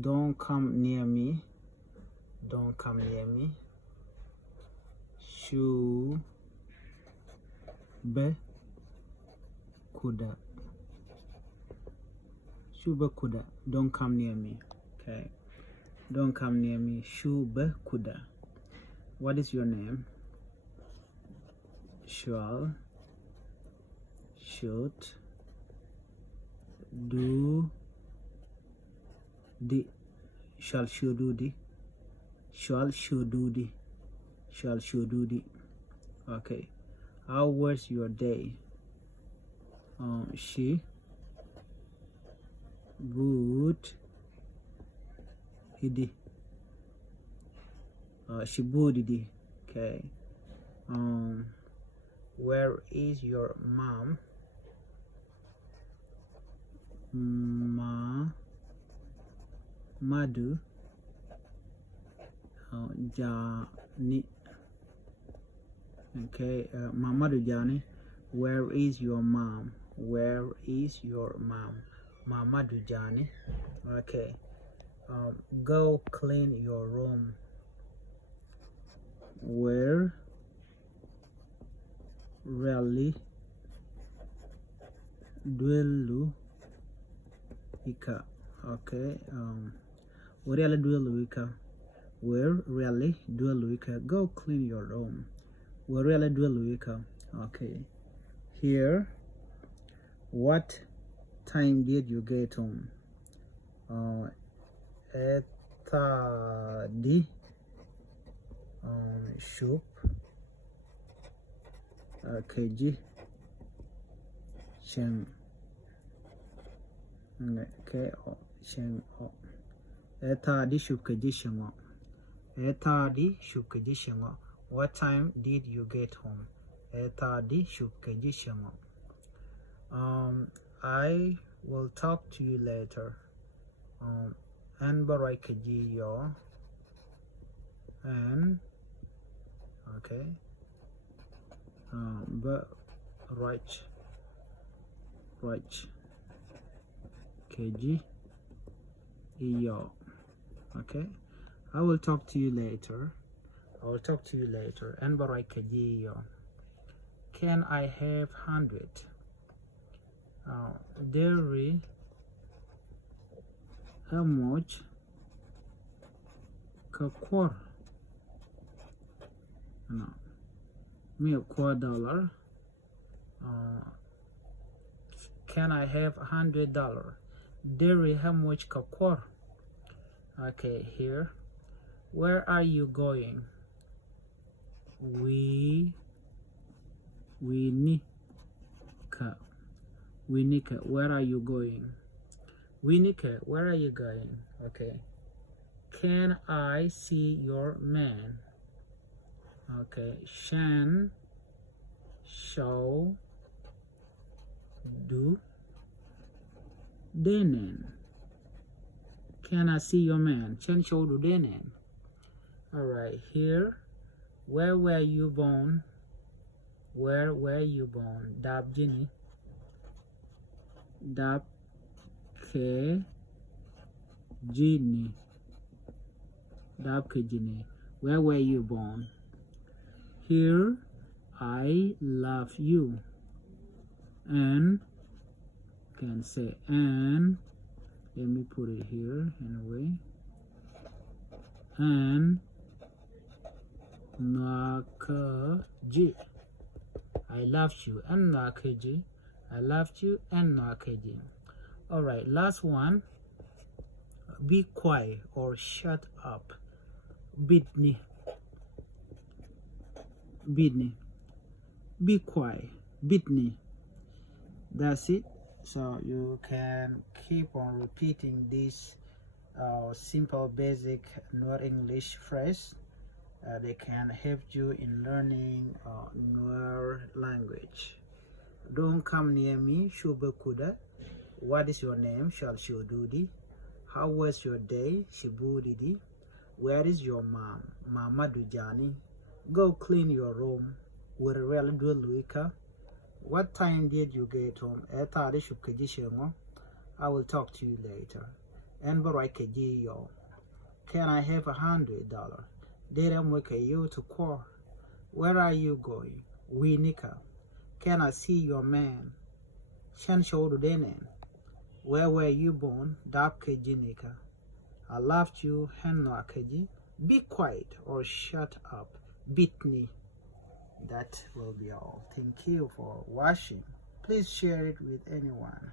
Don't come near me. Don't come near me. Shube kuda. Shube kuda. Don't come near me. Okay. Don't come near me. Shube kuda. What is your name? Shall. Should. Do. Di. Shall should do di. Shall should do di. Shall should do di. Okay. How was your day? She good idi. She good idi. Okay. Where is your mom? Madu Jani. Okay, Mamadu Jani. Where is your mom? Where is your mom? Mamadu Jani. Okay. Go clean your room. Where really dwellu ika. Okay. Where really dwellu ika. Where really dwellu ika. Go clean your room. Where really dwellu ika. Okay. Here. What time did you get home? Etadi shop kg sheng. Okay, sheng. Etadi shop kg sheng. Etadi shop kg sheng. What time did you get home? Etadi shop kg sheng. I will talk to you later. And barai kaji yo. And okay. But right kaji yo. Okay. I will talk to you later. I will talk to you later. And barai kaji yo. Can I have 100? Dairy. How much? Kakor. No. Me $1. Can I have $100? Dairy. How much kakor? Okay, here. Where are you going? Winika, where are you going? Winika, where are you going? Okay. Can I see your man? Okay. Shan, show, do, denen. Can I see your man? Shan, show, do, denen. Alright, here. Where were you born? Where were you born? Dab Jini. Dab ke Jini. Dab ke Jini. Where were you born? Here. I love you. And can say and. Let me put it here in a way. And Nakaji. I love you and Nakaji. I loved you and Nakaji. Alright, last one. Be quiet or shut up. Bitni. Bitni. Be quiet. Bitni. That's it. So you can keep on repeating this simple basic Nuer English phrase. They can help you in learning Nuer language. Don't come near me, Shube Kuda. What is your name? Shall Shududi. How was your day? Shibudidi. Where is your mom? Mama Dujani. Go clean your room. Luika. What time did you get home? I will talk to you later. and Baraka yo. Can I have $100? Did I make you to call? Where are you going? We nika. Can I see your man? Shan shoulder denen. Where were you born? Dabkeji nika. I loved you, Henna Keji. Be quiet or shut up. Beat me. That will be all. Thank you for watching. Please share it with anyone.